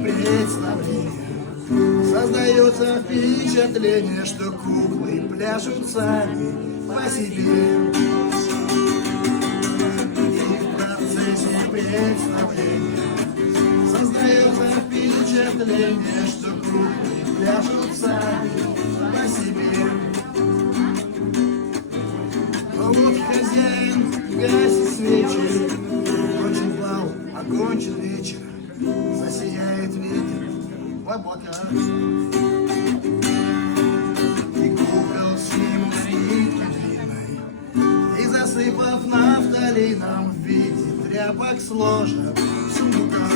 представление. Создается впечатление, что куклы пляшут сами по себе. И в процессе представления создается впечатление, что куклы пляшут сами по себе. Но вот хозяин гасит свечи, очень плал, окончен вечер, засияет ветер в облаках. И кукол с ним нитки длинной, и засыпав нафталином в виде тряпок сложат в сундуках.